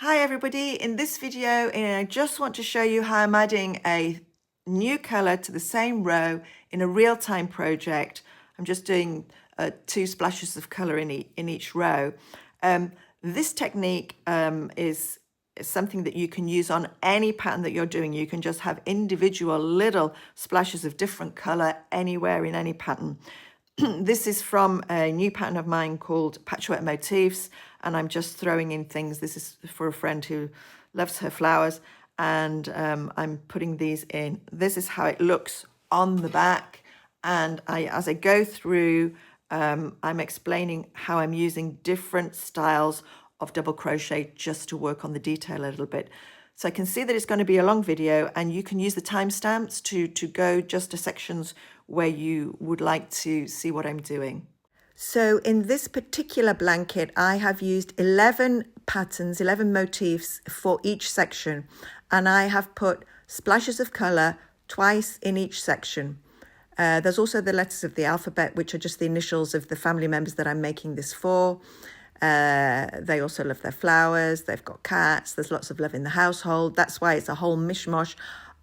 Hi everybody, in this video I just want to show you how I'm adding a new color to the same row in a real-time project. I'm just doing 2 splashes of color in each row. This technique is something that you can use on any pattern that you're doing. You can just have individual little splashes of different color anywhere in any pattern. This is from a new pattern of mine called Patchwork Motifs, and I'm just throwing in things. This is for a friend who loves her flowers, and I'm putting these in. This is how it looks on the back, and as I go through, I'm explaining how I'm using different styles of double crochet just to work on the detail a little bit. So I can see that it's going to be a long video, and you can use the timestamps to go just to sections where you would like to see what I'm doing. So in this particular blanket, I have used 11 patterns, 11 motifs for each section, and I have put splashes of color twice in each section. There's also the letters of the alphabet, which are just the initials of the family members that I'm making this for. They also love their flowers. They've got cats. There's lots of love in the household. That's why it's a whole mishmash.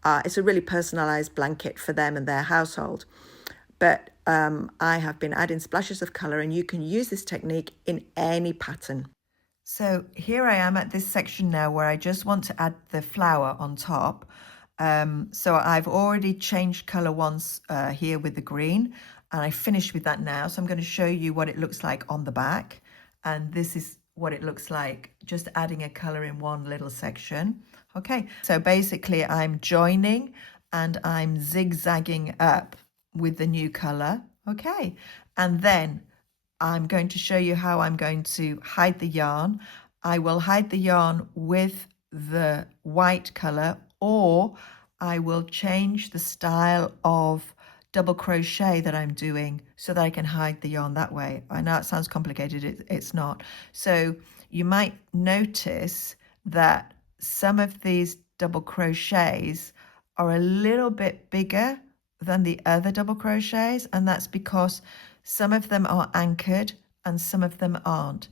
It's a really personalized blanket for them and their household. But I have been adding splashes of color, and you can use this technique in any pattern. So here I am at this section now where I just want to add the flower on top. So I've already changed color once here with the green, and I finished with that now. So I'm going to show you what it looks like on the back. And this is what it looks like, just adding a color in one little section. Okay, so basically I'm joining and I'm zigzagging up with the new color. Okay, and then I'm going to show you how I'm going to hide the yarn. I will hide the yarn with the white color, or I will change the style of double crochet that I'm doing so that I can hide the yarn that way. I know it sounds complicated, it's not. So you might notice that some of these double crochets are a little bit bigger than the other double crochets, and that's because some of them are anchored and some of them aren't.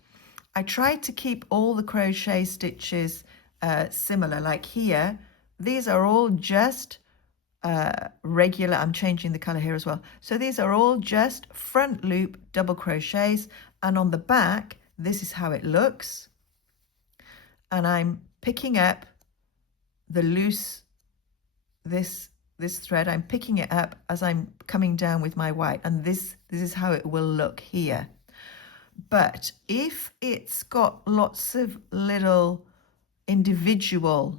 I tried to keep all the crochet stitches similar, like here. These are all just regular. I'm changing the color here as well. So these are all just front loop double crochets, and on the back this is how it looks. And I'm picking up the loose, this thread, I'm picking it up as I'm coming down with my white, and this is how it will look here. But if it's got lots of little individual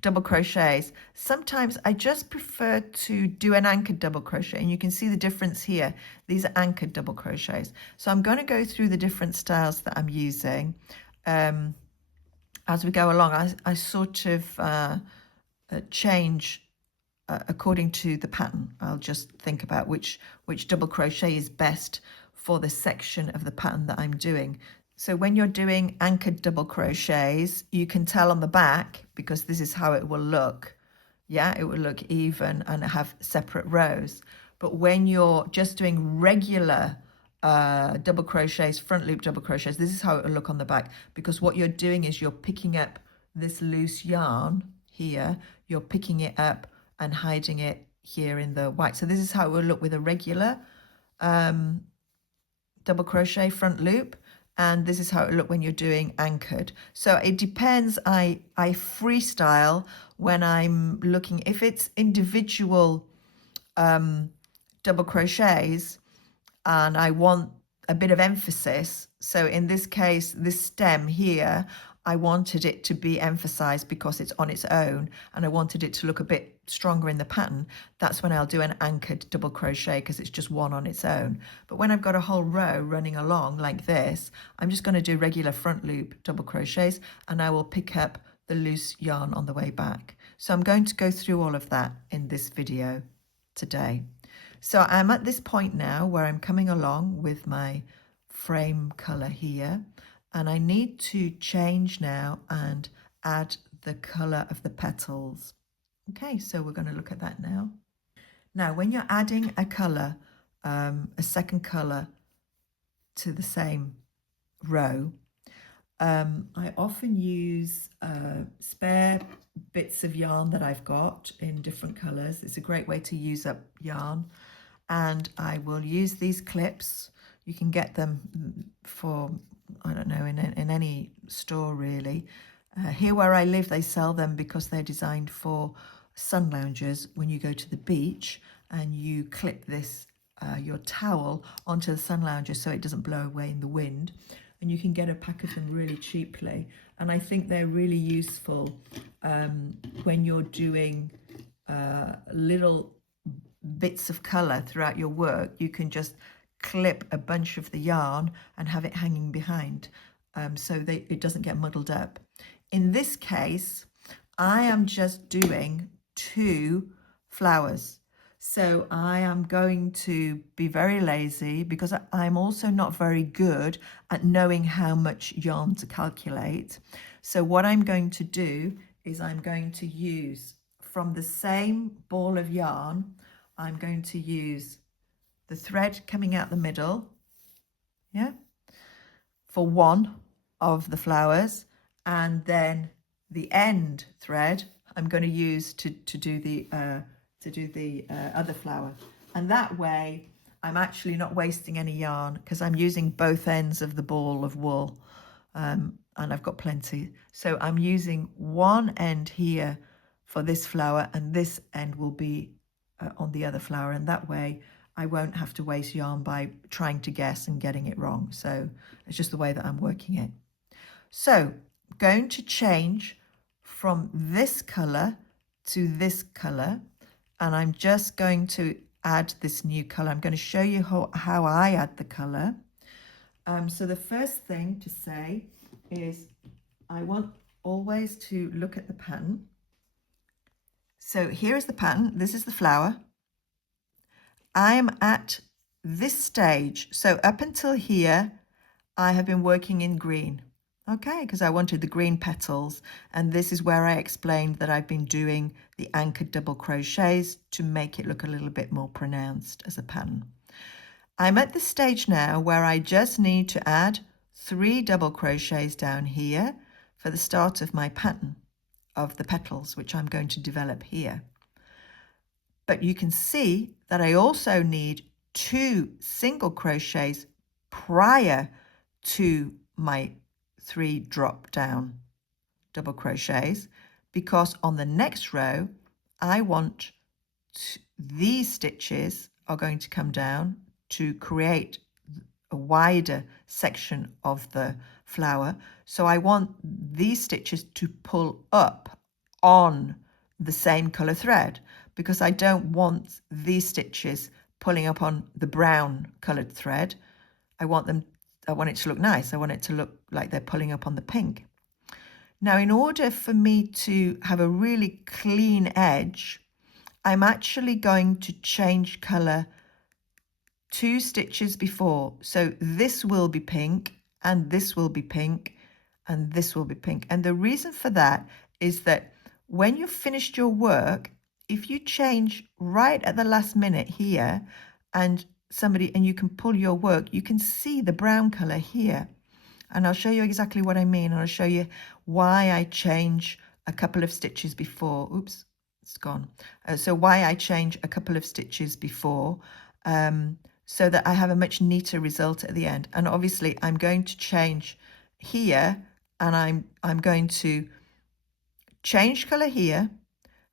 double crochets, sometimes I just prefer to do an anchored double crochet, and you can see the difference here. These are anchored double crochets. So I'm going to go through the different styles that I'm using as we go along. I sort of change according to the pattern. I'll just think about which double crochet is best for the section of the pattern that I'm doing. So when you're doing anchored double crochets, you can tell on the back, because this is how it will look. Yeah, it will look even and have separate rows. But when you're just doing regular double crochets, front loop double crochets, this is how it will look on the back, because what you're doing is you're picking up this loose yarn here, you're picking it up and hiding it here in the white. So this is how it will look with a regular double crochet front loop, and this is how it will look when you're doing anchored. So it depends. I freestyle when I'm looking. If it's individual double crochets and I want a bit of emphasis, so in this case, this stem here, I wanted it to be emphasized because it's on its own, and I wanted it to look a bit stronger in the pattern. That's when I'll do an anchored double crochet, because it's just one on its own. But when I've got a whole row running along like this, I'm just going to do regular front loop double crochets, and I will pick up the loose yarn on the way back. So I'm going to go through all of that in this video today. So I'm at this point now where I'm coming along with my frame color here, and I need to change now and add the color of the petals. Okay, so we're going to look at that now. Now, when you're adding a color, a second color to the same row, I often use spare bits of yarn that I've got in different colours. It's a great way to use up yarn. And I will use these clips. You can get them for, I don't know, in any store really. Here where I live, they sell them because they're designed for sun loungers when you go to the beach and you clip this, your towel onto the sun lounger so it doesn't blow away in the wind. And you can get a pack of them really cheaply. And I think they're really useful when you're doing little bits of colour throughout your work. You can just clip a bunch of the yarn and have it hanging behind so it doesn't get muddled up. In this case, I am just doing 2 flowers. So I am going to be very lazy because I'm also not very good at knowing how much yarn to calculate. So what I'm going to do is I'm going to use from the same ball of yarn, I'm going to use the thread coming out the middle, yeah, for one of the flowers, and then the end thread I'm going to use to do the other flower. And that way I'm actually not wasting any yarn because I'm using both ends of the ball of wool, and I've got plenty. So I'm using one end here for this flower and this end will be on the other flower, and that way I won't have to waste yarn by trying to guess and getting it wrong. So it's just the way that I'm working it. So I'm going to change from this colour to this colour, and I'm just going to add this new colour. I'm going to show you how I add the colour. So the first thing to say is I want always to look at the pattern. So here is the pattern. This is the flower. I'm at this stage. So up until here, I have been working in green. Okay, because I wanted the green petals, and this is where I explained that I've been doing the anchored double crochets to make it look a little bit more pronounced as a pattern. I'm at the stage now where I just need to add 3 double crochets down here for the start of my pattern of the petals, which I'm going to develop here. But you can see that I also need 2 single crochets prior to my 3 drop down double crochets, because on the next row I want these stitches are going to come down to create a wider section of the flower. So I want these stitches to pull up on the same color thread, because I don't want these stitches pulling up on the brown colored thread. I want it to look nice. I want it to look like they're pulling up on the pink. Now, in order for me to have a really clean edge, I'm actually going to change color 2 stitches before. So this will be pink, and this will be pink, and this will be pink. And the reason for that is that when you've finished your work, if you change right at the last minute here and you can pull your work, you can see the brown color here. And I'll show you exactly what I mean. And I'll show you why I change a couple of stitches before. Oops, it's gone. So why I change a couple of stitches before, so that I have a much neater result at the end. And obviously I'm going to change here, and I'm going to change color here,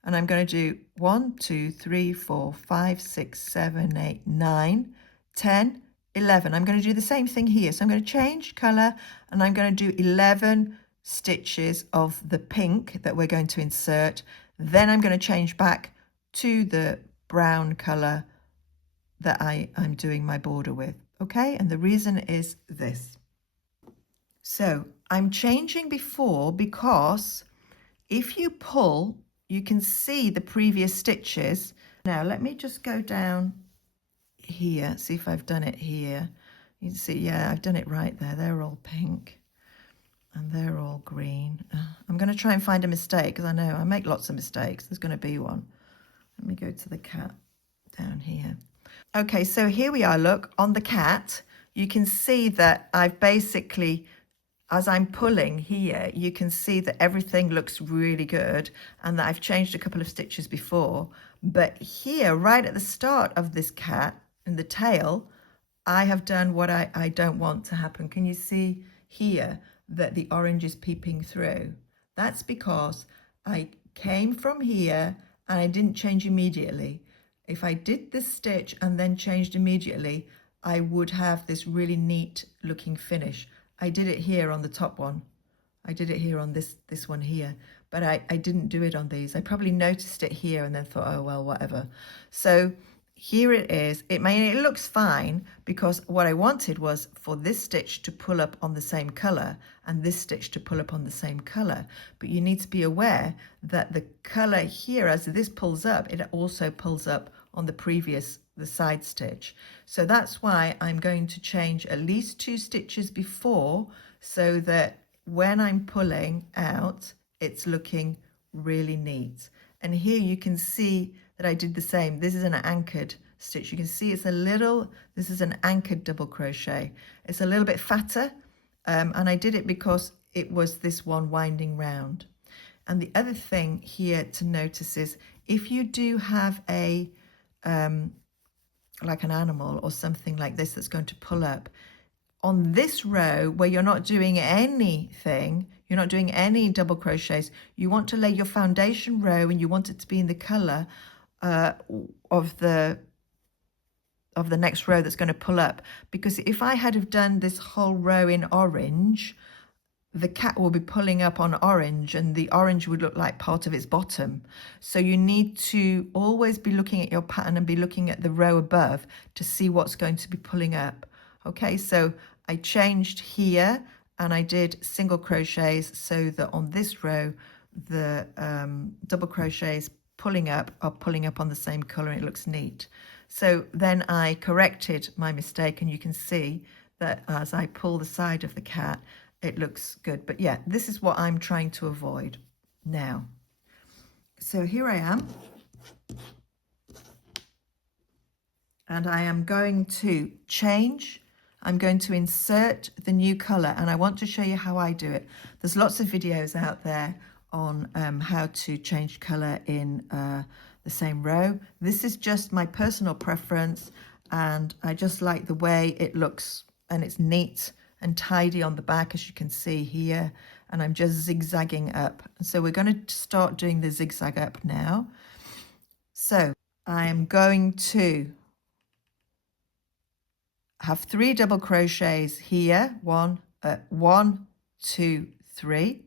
and I'm going to do 1, 2, 3, 4, 5, 6, 7, 8, 9, 10, 11. I'm going to do the same thing here. So I'm going to change color, and I'm going to do 11 stitches of the pink that we're going to insert. Then I'm going to change back to the brown color that I'm doing my border with. Okay, and the reason is this. So I'm changing before because if you pull, you can see the previous stitches. Now let me just go down here, see if I've done it here. You can see, yeah, I've done it right there. They're all pink and they're all green. I'm going to try and find a mistake, because I know I make lots of mistakes. There's going to be one. Let me go to the cat down here. Okay, so here we are. Look, on the cat, you can see that I've basically as I'm pulling here, you can see that everything looks really good and that I've changed a couple of stitches before. But here, right at the start of this cat, in the tail, I have done what I don't want to happen. Can you see here that the orange is peeping through? That's because I came from here and I didn't change immediately. If I did this stitch and then changed immediately, I would have this really neat looking finish. I did it here on the top one. I did it here on this one here, but I didn't do it on these. I probably noticed it here and then thought, oh, well, whatever. So here it is. It looks fine because what I wanted was for this stitch to pull up on the same color and this stitch to pull up on the same color. But you need to be aware that the color here, as this pulls up, it also pulls up on the side stitch. So that's why I'm going to change at least 2 stitches before, so that when I'm pulling out, it's looking really neat. And here you can see that I did the same. This is an anchored stitch. You can see it's this is an anchored double crochet. It's a little bit fatter, and I did it because it was this one winding round. And the other thing here to notice is if you do have a like an animal or something like this that's going to pull up, on this row where you're not doing anything, you're not doing any double crochets, you want to lay your foundation row and you want it to be in the color of the next row that's going to pull up. Because if I had have done this whole row in orange, the cat will be pulling up on orange and the orange would look like part of its bottom. So you need to always be looking at your pattern and be looking at the row above to see what's going to be pulling up. Okay, so I changed here and I did single crochets so that on this row the double crochets are pulling up on the same color and it looks neat. So then I corrected my mistake and you can see that as I pull the side of the cat, it looks good. But yeah, this is what I'm trying to avoid now. So here I am. And I am going to change. I'm going to insert the new color and I want to show you how I do it. There's lots of videos out there on how to change color in the same row. This is just my personal preference and I just like the way it looks and it's neat and tidy on the back, as you can see here, and I'm just zigzagging up. So we're going to start doing the zigzag up now. So I am going to have 3 double crochets here, 1, 2, 3.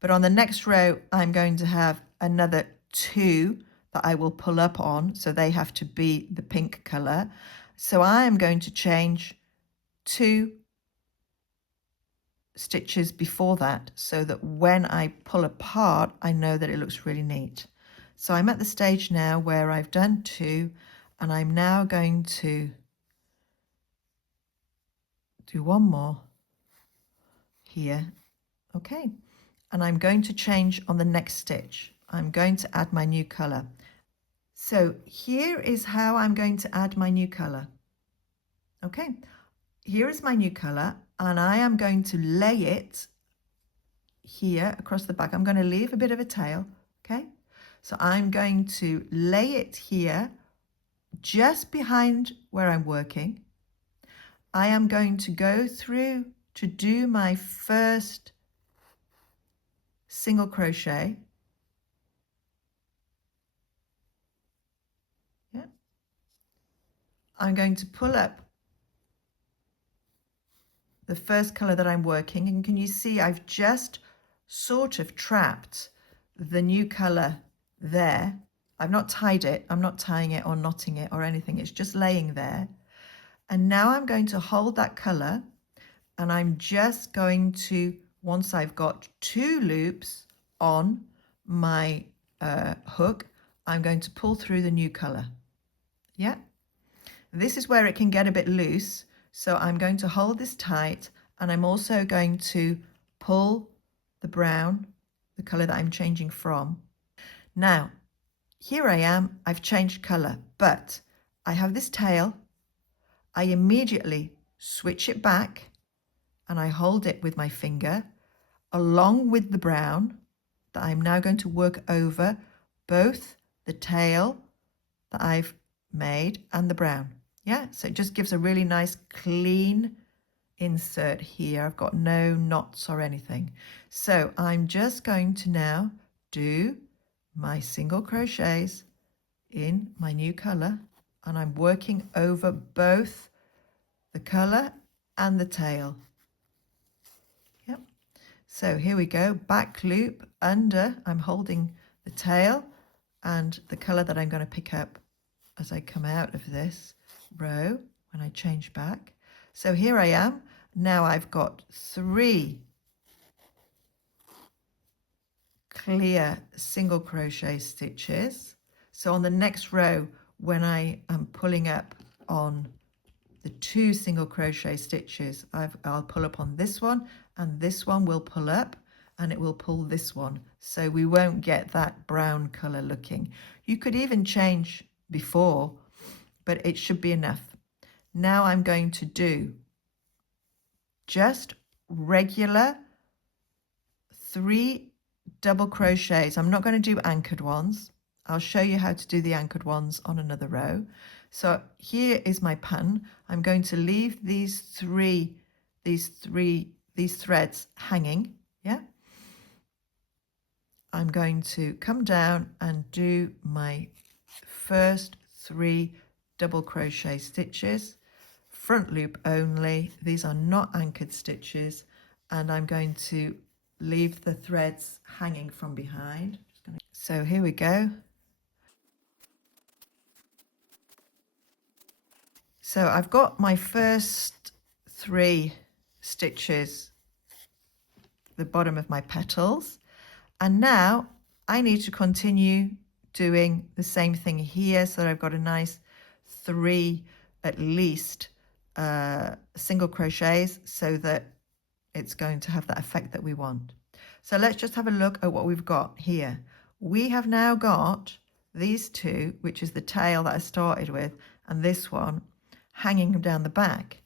But on the next row, I'm going to have another 2 that I will pull up on, so they have to be the pink color. So I am going to change 2 stitches before that so that when I pull apart, I know that it looks really neat. So I'm at the stage now where I've done 2 and I'm now going to do 1 more here. Okay, and I'm going to change on the next stitch. I'm going to add my new color. So here is how I'm going to add my new color. Okay, here is my new color and I am going to lay it here across the back. I'm going to leave a bit of a tail. Okay, so I'm going to lay it here just behind where I'm working. I am going to go through to do my first single crochet. Yeah. I'm going to pull up the first color that I'm working, and can you see I've just sort of trapped the new color there. I've not tied it, I'm not tying it or knotting it or anything, it's just laying there. And now I'm going to hold that color and I'm just going to, once I've got 2 loops on my hook, I'm going to pull through the new color. Yeah, this is where it can get a bit loose. So I'm going to hold this tight and I'm also going to pull the brown, the color that I'm changing from. Now, here I am, I've changed color, but I have this tail. I immediately switch it back and I hold it with my finger along with the brown that I'm now going to work over both the tail that I've made and the brown. Yeah, so it just gives a really nice clean insert here. I've got no knots or anything. So I'm just going to now do my single crochets in my new color, and I'm working over both the color and the tail. Yep. So here we go, back loop under, I'm holding the tail and the color that I'm going to pick up as I come out of this row when I change back. So here I am. Now I've got 3 clear single crochet stitches. So on the next row, when I am pulling up on the 2 single crochet stitches, I'll pull up on this one, and this one will pull up, and it will pull this one. So we won't get that brown color looking. You could even change before, but it should be enough. Now I'm going to do just regular 3 double crochets. I'm not going to do anchored ones. I'll show you how to do the anchored ones on another row. So here is my pattern. I'm going to leave these threads hanging. Yeah. I'm going to come down and do my first 3 double crochet stitches, front loop only. These are not anchored stitches, and I'm going to leave the threads hanging from behind. So here we go. So I've got my first 3 stitches, the bottom of my petals, and now I need to continue doing the same thing here, so that I've got a nice 3 at least single crochets, so that it's going to have that effect that we want. So let's just have a look at what we've got here. We have now got these 2, which is the tail that I started with, and this one hanging down the back.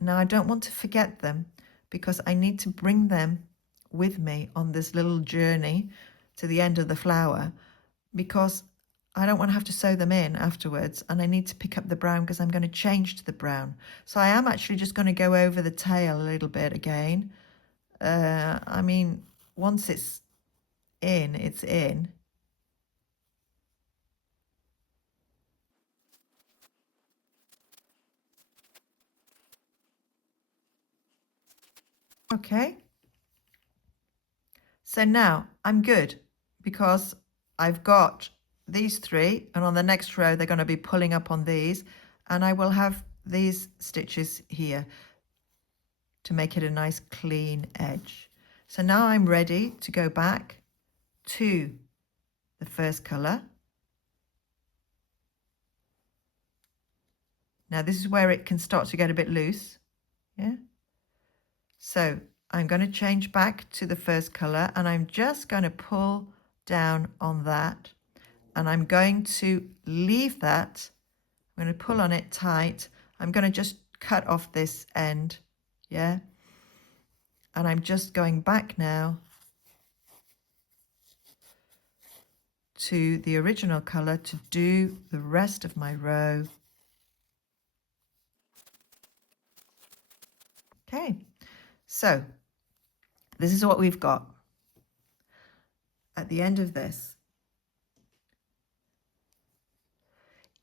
Now I don't want to forget them, because I need to bring them with me on this little journey to the end of the flower, because I don't want to have to sew them in afterwards, and I need to pick up the brown because I'm going to change to the brown. So I am actually just going to go over the tail a little bit again. I mean, once it's in, it's in. Okay. So now I'm good, because I've got these 3, and on the next row they're going to be pulling up on these, and I will have these stitches here to make it a nice clean edge. So now I'm ready to go back to the first color. Now this is where it can start to get a bit loose. Yeah. So I'm going to change back to the first color, and I'm just going to pull down on that, and I'm going to leave that. I'm going to pull on it tight. I'm going to just cut off this end. Yeah. And I'm just going back now to the original color to do the rest of my row. Okay, so this is what we've got at the end of this.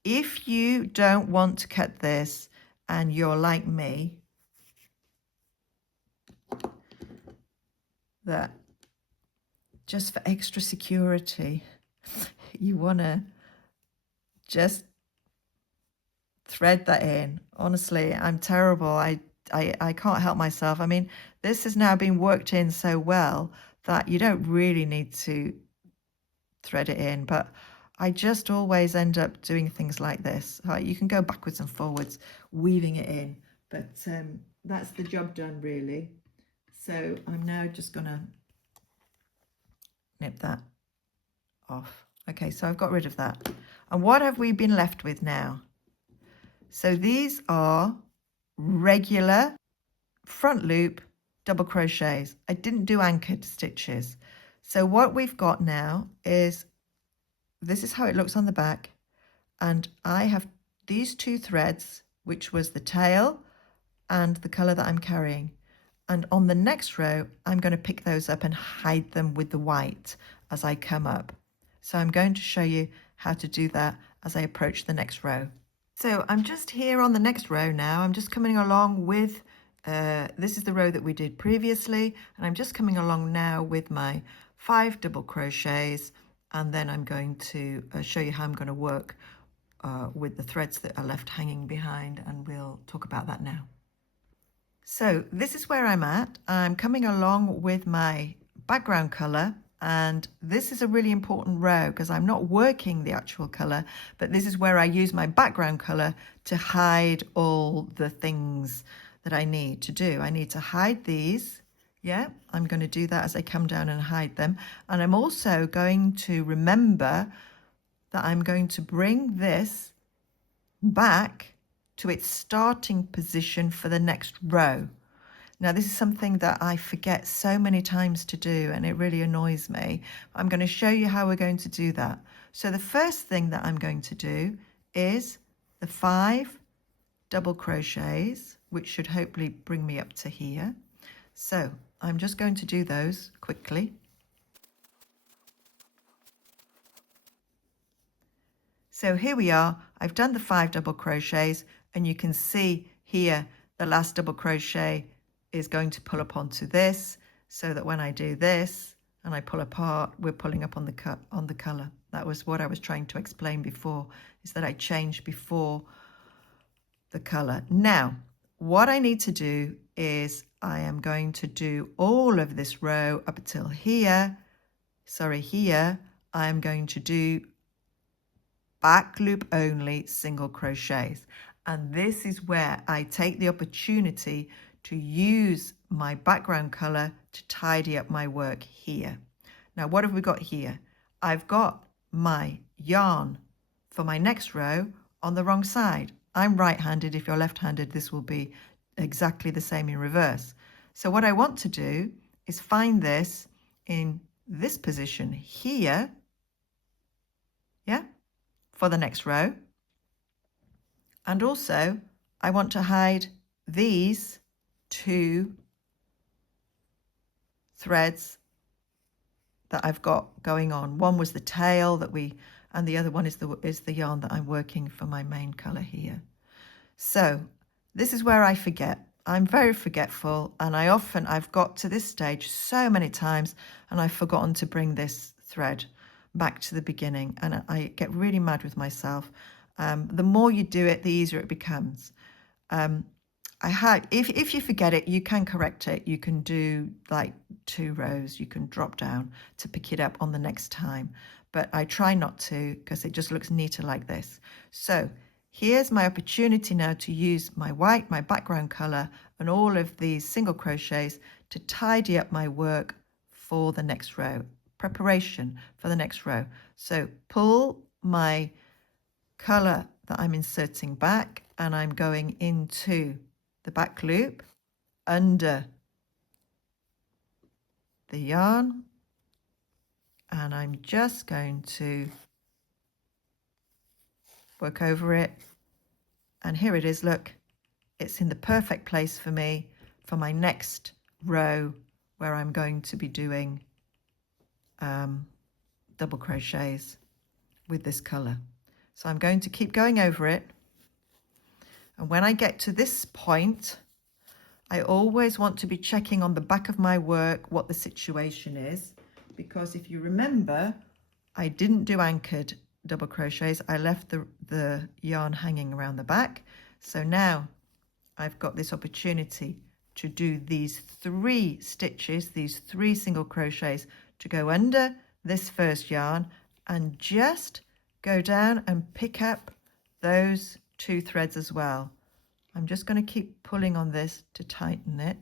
If you don't want to cut this and you're like me, that just for extra security, you want to just thread that in. Honestly, I'm terrible. I can't help myself. I mean, this has now been worked in so well that you don't really need to thread it in, but I just always end up doing things like this. You can go backwards and forwards, weaving it in, but that's the job done, really. So I'm now just gonna nip that off. Okay, so I've got rid of that. And what have we been left with now? So these are regular front loop double crochets. I didn't do anchored stitches. So what we've got now is, this is how it looks on the back, and I have these 2 threads, which was the tail and the color that I'm carrying. And on the next row, I'm going to pick those up and hide them with the white as I come up. So I'm going to show you how to do that as I approach the next row. So I'm just here on the next row now. I'm just coming along with, this is the row that we did previously, and I'm just coming along now with my 5 double crochets, and then I'm going to show you how I'm going to work with the threads that are left hanging behind, and we'll talk about that now. So this is where I'm at. I'm coming along with my background color, and this is a really important row because I'm not working the actual color, but this is where I use my background color to hide all the things that I need to do. I need to hide these. Yeah, I'm going to do that as I come down and hide them. And I'm also going to remember that I'm going to bring this back to its starting position for the next row. Now, this is something that I forget so many times to do, and it really annoys me. I'm going to show you how we're going to do that. So the first thing that I'm going to do is the 5 double crochets, which should hopefully bring me up to here. So I'm just going to do those quickly. So here we are. I've done the 5 double crochets, and you can see here the last double crochet is going to pull up onto this, so that when I do this and I pull apart, we're pulling up on the color. That was what I was trying to explain before, is that I changed before the color. Now, what I need to do is I am going to do all of this row up until here. Sorry, here I am going to do back loop only single crochets, and this is where I take the opportunity to use my background color to tidy up my work here. Now, what have we got here? I've got my yarn for my next row on the wrong side. I'm right-handed. If you're left-handed, this will be exactly the same in reverse. So what I want to do is find this in this position here, yeah, for the next row. And also, I want to hide these 2 threads that I've got going on. One was the tail and the other one is the yarn that I'm working for my main color here. So this is where I forget. I'm very forgetful, and I've got to this stage so many times and I've forgotten to bring this thread back to the beginning, and I get really mad with myself. The more you do it, the easier it becomes. If you forget it, you can correct it. You can do like 2 rows. You can drop down to pick it up on the next time. But I try not to, because it just looks neater like this. So here's my opportunity now to use my white, my background color, and all of these single crochets to tidy up my work for the next row. Preparation for the next row. So pull my color that I'm inserting back, and I'm going into the back loop under the yarn, and I'm just going to work over it, and here it is. Look, it's in the perfect place for me for my next row where I'm going to be doing double crochets with this color. So I'm going to keep going over it, and when I get to this point, I always want to be checking on the back of my work what the situation is, because if you remember, I didn't do anchored double crochets. I left the yarn hanging around the back. So now I've got this opportunity to do these 3 stitches, these 3 single crochets, to go under this first yarn and just go down and pick up those 2 threads as well. I'm just going to keep pulling on this to tighten it,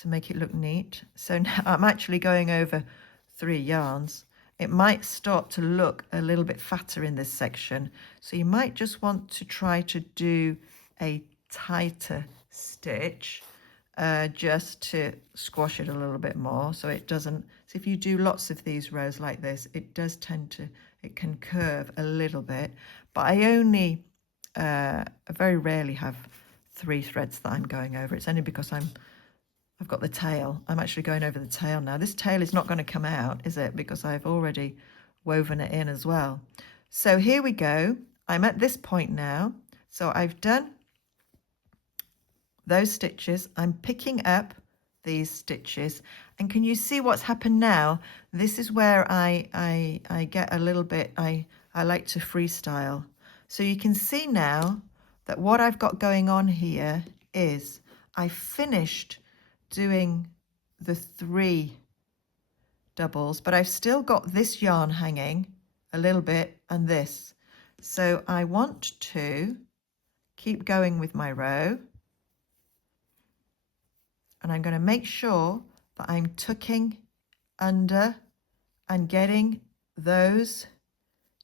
to make it look neat. So now I'm actually going over 3 yarns. It might start to look a little bit fatter in this section, so you might just want to try to do a tighter stitch just to squash it a little bit more so it doesn't. So if you do lots of these rows like this, it does tend to, it can curve a little bit, but I only very rarely have 3 threads that I'm going over. It's only because I've got the tail. I'm actually going over the tail now. This tail is not going to come out, is it? Because I've already woven it in as well. So here we go. I'm at this point now. So I've done those stitches. I'm picking up these stitches, and can you see what's happened now? This is where I get a little bit, I like to freestyle. So you can see now that what I've got going on here is I finished doing the 3 doubles, but I've still got this yarn hanging a little bit and this. So I want to keep going with my row, and I'm going to make sure that I'm tucking under and getting those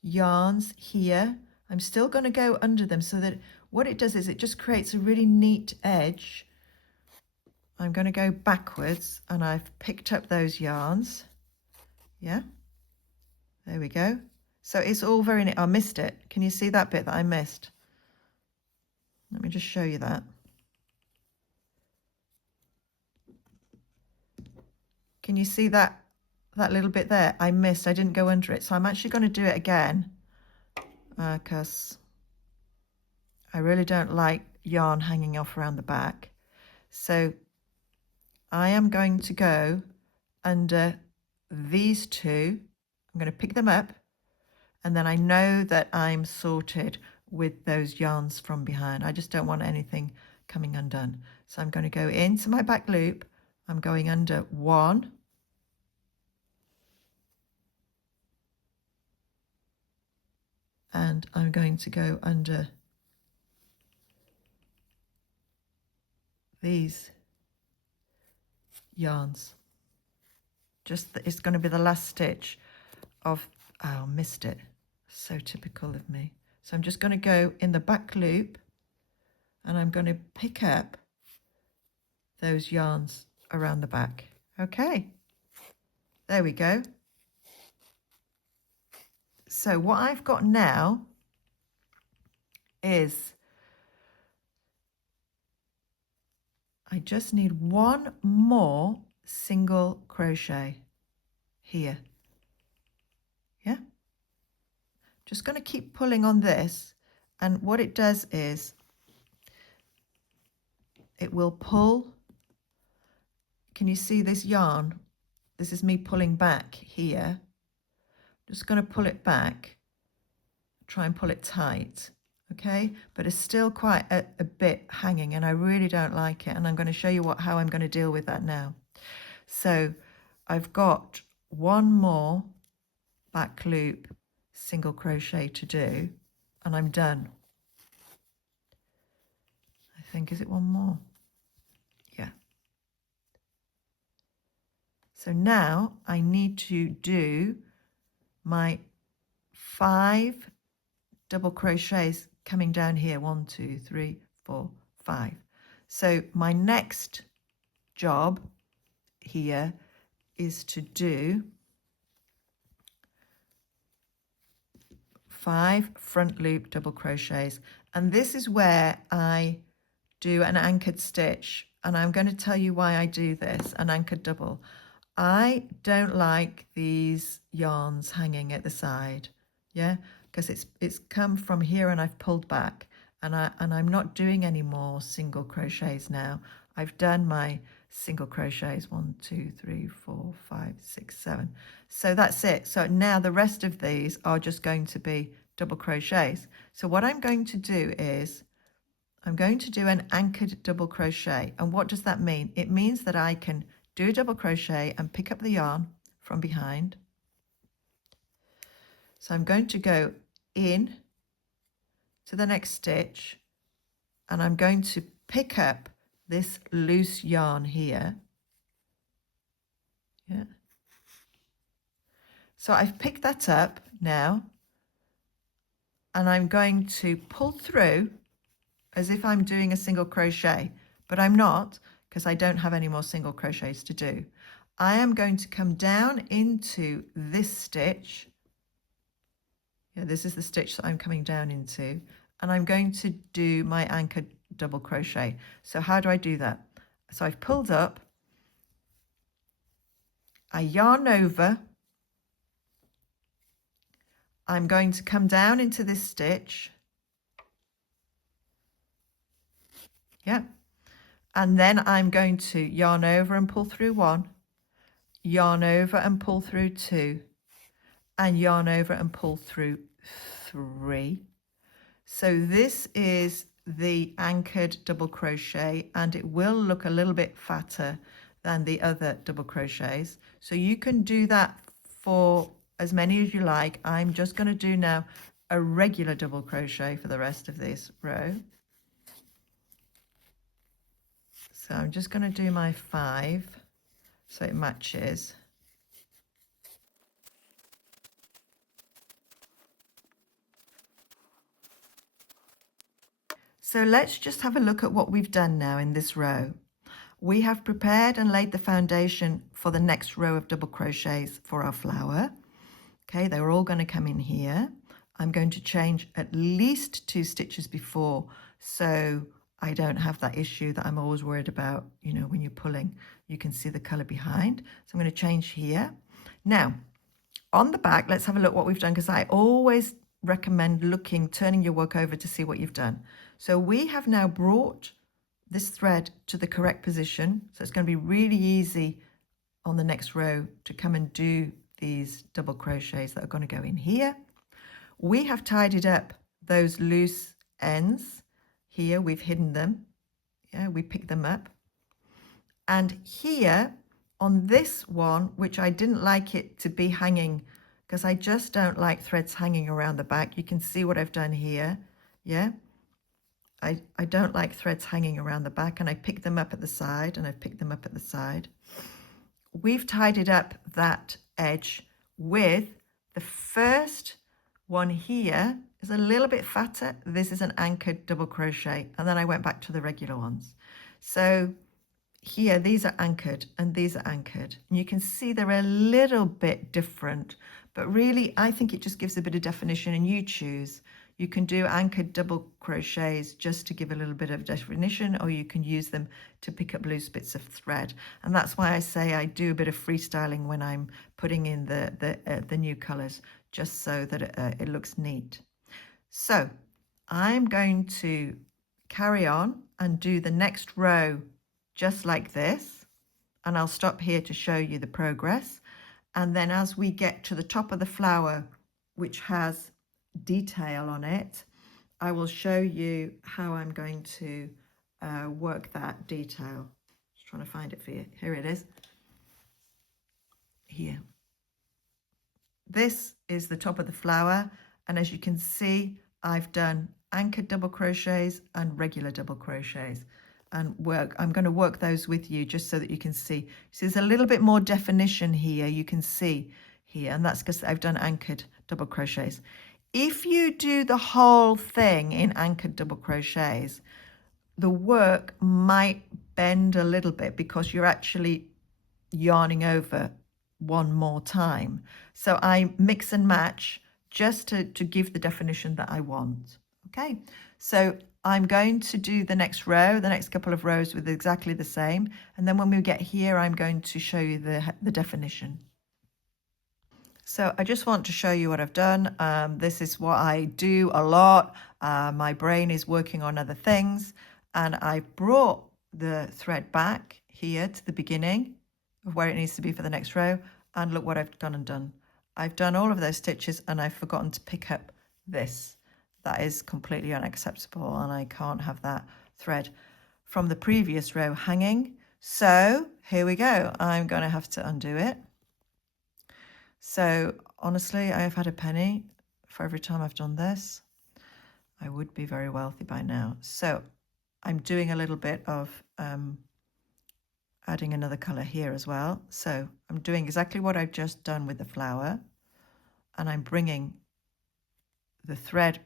yarns here. I'm still going to go under them so that what it does is it just creates a really neat edge. I'm going to go backwards, and I've picked up those yarns. Yeah, there we go. So it's all very neat. I missed it. Can you see that bit that I missed? Let me just show you that. Can you see that little bit there? I missed. I didn't go under it. So I'm actually going to do it again because I really don't like yarn hanging off around the back. So I am going to go under these 2. I'm going to pick them up, and then I know that I'm sorted with those yarns from behind. I just don't want anything coming undone. So I'm going to go into my back loop. I'm going under 1, and I'm going to go under these yarns. It's going to be the last stitch of, oh, missed it. So typical of me. So I'm just going to go in the back loop, and I'm going to pick up those yarns around the back. Okay, there we go. So what I've got now is I just need 1 more single crochet here. Yeah, just going to keep pulling on this, and what it does is it will pull. Can you see this yarn? This is me pulling back here. Just going to pull it back, try and pull it tight, okay? But it's still quite a bit hanging, and I really don't like it, and I'm going to show you how I'm going to deal with that now. So I've got 1 more back loop single crochet to do, and I'm done. I think, is it 1 more? Yeah. So now I need to do my 5 double crochets coming down here. 1, 2, 3, 4, 5. So my next job here is to do 5 front loop double crochets, and this is where I do an anchored stitch, and I'm going to tell you why I do this, an anchored double. I don't like these yarns hanging at the side, yeah, because it's come from here and I've pulled back, and I'm not doing any more single crochets now. I've done my single crochets 1, 2, 3, 4, 5, 6, 7. So that's it. So now the rest of these are just going to be double crochets. So what I'm going to do is I'm going to do an anchored double crochet. And what does that mean? It means that I can do a double crochet and pick up the yarn from behind. So I'm going to go in to the next stitch, and I'm going to pick up this loose yarn here. Yeah. So I've picked that up now, and I'm going to pull through as if I'm doing a single crochet, but I'm not, because I don't have any more single crochets to do. I am going to come down into this stitch. Yeah, this is the stitch that I'm coming down into, and I'm going to do my anchored double crochet. So how do I do that? So I've pulled up, I yarn over, I'm going to come down into this stitch, yeah, and then I'm going to yarn over and pull through one, yarn over and pull through two, and yarn over and pull through three. So this is the anchored double crochet, and it will look a little bit fatter than the other double crochets. So you can do that for as many as you like. I'm just going to do now a regular double crochet for the rest of this row. So I'm just going to do my 5 so it matches. So let's just have a look at what we've done now in this row. We have prepared and laid the foundation for the next row of double crochets for our flower. Okay, they're all going to come in here. I'm going to change at least 2 stitches before, so I don't have that issue that I'm always worried about, you know, when you're pulling, you can see the colour behind. So I'm going to change here. Now, on the back, let's have a look what we've done, because I always recommend turning your work over to see what you've done. So we have now brought this thread to the correct position. So it's going to be really easy on the next row to come and do these double crochets that are going to go in here. We have tidied up those loose ends here. We've hidden them. Yeah, we picked them up. And here on this one, which I didn't like it to be hanging, because I just don't like threads hanging around the back. You can see what I've done here. Yeah. I don't like threads hanging around the back, and I pick them up at the side, and I've picked them up at the side. We've tidied up that edge with the first one here is a little bit fatter. This is an anchored double crochet, and then I went back to the regular ones. So here, these are anchored and these are anchored. And you can see they're a little bit different, but really I think it just gives a bit of definition, and you choose. You can do anchored double crochets just to give a little bit of definition, or you can use them to pick up loose bits of thread. And that's why I say I do a bit of freestyling when I'm putting in the new colors, just so that it looks neat. So I'm going to carry on and do the next row just like this, and I'll stop here to show you the progress. And then as we get to the top of the flower, which has detail on it, I will show you how I'm going to work that detail. Just trying to find it for you. Here it is. Here. This is the top of the flower, and as you can see, I've done anchored double crochets and regular double crochets. And I'm going to work those with you just so that you can see. So there's a little bit more definition here, you can see here, and that's because I've done anchored double crochets. If you do the whole thing in anchored double crochets, the work might bend a little bit because you're actually yarning over one more time. So I mix and match just to give the definition that I want. Okay, so I'm going to do the next row, the next couple of rows with exactly the same. And then when we get here, I'm going to show you the definition. So I just want to show you what I've done. This is what I do a lot. My brain is working on other things. And I brought the thread back here to the beginning of where it needs to be for the next row. And look what I've done and done. I've done all of those stitches, and I've forgotten to pick up this. That is completely unacceptable, and I can't have that thread from the previous row hanging. So here we go. I'm going to have to undo it. So honestly, I have had a penny for every time I've done this. I would be very wealthy by now. So I'm doing a little bit of adding another color here as well. So I'm doing exactly what I've just done with the flower, and I'm bringing the thread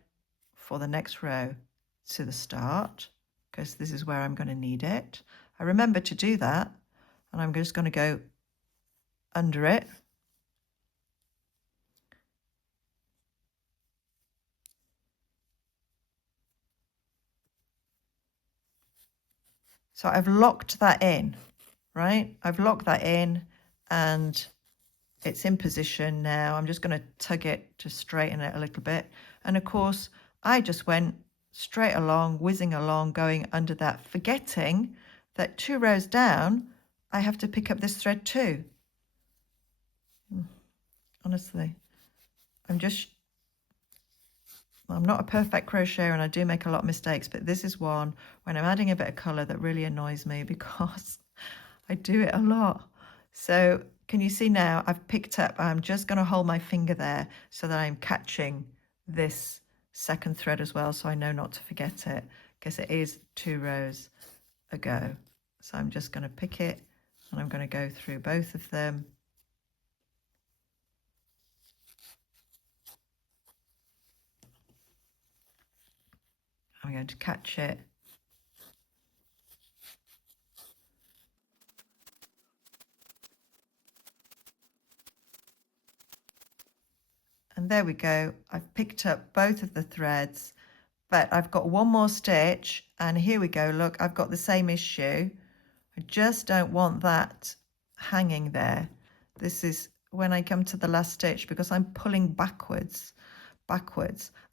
for the next row to the start, because this is where I'm going to need it. I remember to do that, and I'm just going to go under it. So I've locked that in, right? I've locked that in and it's in position now. I'm just going to tug it to straighten it a little bit. And of course, I just went straight along, whizzing along, going under that, forgetting that 2 rows down, I have to pick up this thread too. Honestly, I'm not a perfect crocheter and I do make a lot of mistakes, but this is one when I'm adding a bit of colour that really annoys me because I do it a lot. So can you see now I've picked up, I'm just going to hold my finger there so that I'm catching this second thread as well, so I know not to forget it because it is 2 rows ago. So I'm just going to pick it and I'm going to go through both of them. I'm going to catch it. And there we go. I've picked up both of the threads, but I've got one more stitch and here we go. Look, I've got the same issue. I just don't want that hanging there. This is when I come to the last stitch because I'm pulling backwards.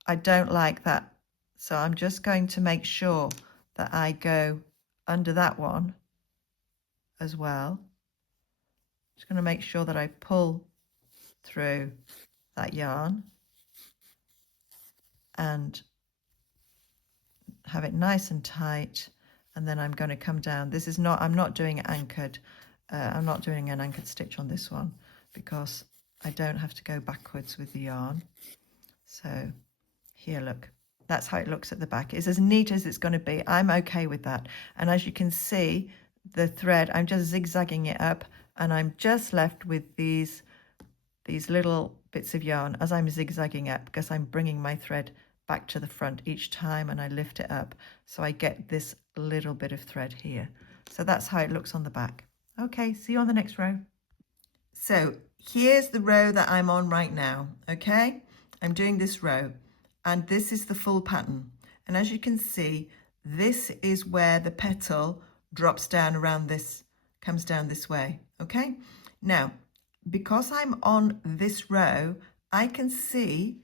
I don't like that. So I'm just going to make sure that I go under that one as well. Just going to make sure that I pull through that yarn and have it nice and tight, and then I'm going to come down. This is not, I'm not doing anchored, I'm not doing an anchored stitch on this one because I don't have to go backwards with the yarn. So here, look, that's how it looks at the back. It's as neat as it's going to be. I'm okay with that. And as you can see, the thread, I'm just zigzagging it up and I'm just left with these little bits of yarn as I'm zigzagging up because I'm bringing my thread back to the front each time and I lift it up. So I get this little bit of thread here. So that's how it looks on the back. Okay, see you on the next row. So here's the row that I'm on right now, okay? I'm doing this row and this is the full pattern. And as you can see, this is where the petal drops down around this, comes down this way, okay? Now, because I'm on this row, I can see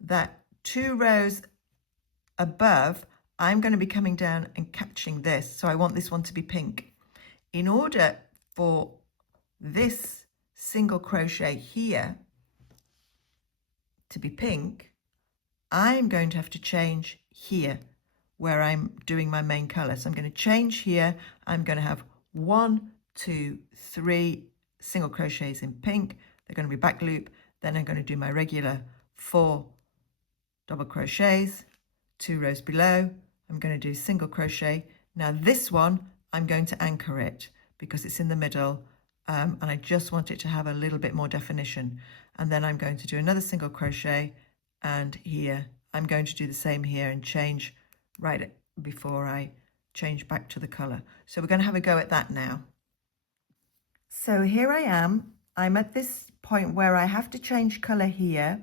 that 2 rows above, I'm going to be coming down and catching this. So I want this one to be pink. In order for this single crochet here to be pink, I'm going to have to change here where I'm doing my main color. So I'm going to change here. I'm going to have 1, 2, 3 single crochets in pink. They're going to be back loop. Then I'm going to do my regular 4 double crochets, 2 rows below. I'm going to do single crochet. Now this one, I'm going to anchor it because it's in the middle and I just want it to have a little bit more definition. And then I'm going to do another single crochet and here I'm going to do the same here and change right before I change back to the color. So we're going to have a go at that now. So here I am. I'm at this point where I have to change color here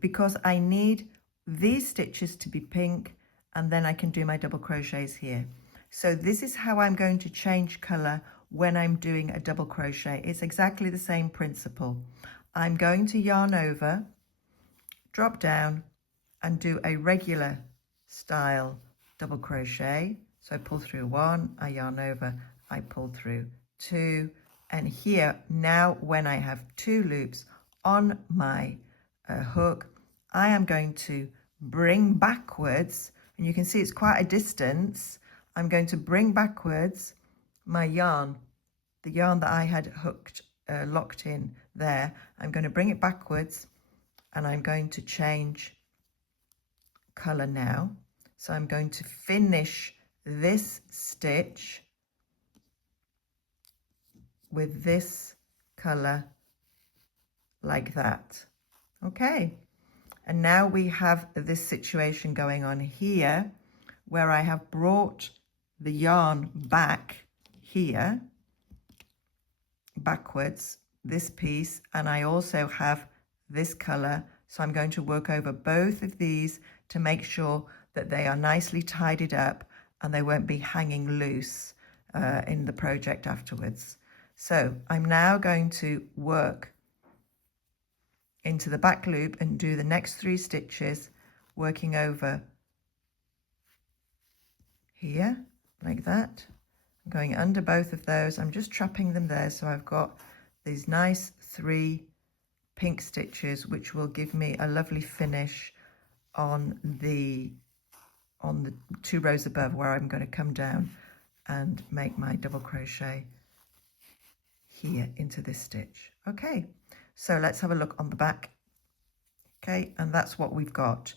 because I need these stitches to be pink and then I can do my double crochets here. So this is how I'm going to change color when I'm doing a double crochet. It's exactly the same principle. I'm going to yarn over, drop down and do a regular style double crochet. So I pull through 1, I yarn over, I pull through 2, and here now when I have 2 loops on my hook, I am going to bring backwards, and you can see it's quite a distance. I'm going to bring backwards my yarn, the yarn that I had hooked, locked in there. I'm going to bring it backwards and I'm going to change color now. So I'm going to finish this stitch with this color like that. Okay, and now we have this situation going on here where I have brought the yarn back here backwards, this piece, and I also have this color. So I'm going to work over both of these to make sure that they are nicely tidied up and they won't be hanging loose in the project afterwards. So I'm now going to work into the back loop and do the next 3 stitches, working over here like that. I'm going under both of those. I'm just trapping them there, so I've got these nice 3 pink stitches, which will give me a lovely finish on the 2 rows above, where I'm going to come down and make my double crochet here into this stitch. Okay, so let's have a look on the back. Okay, and that's what we've got.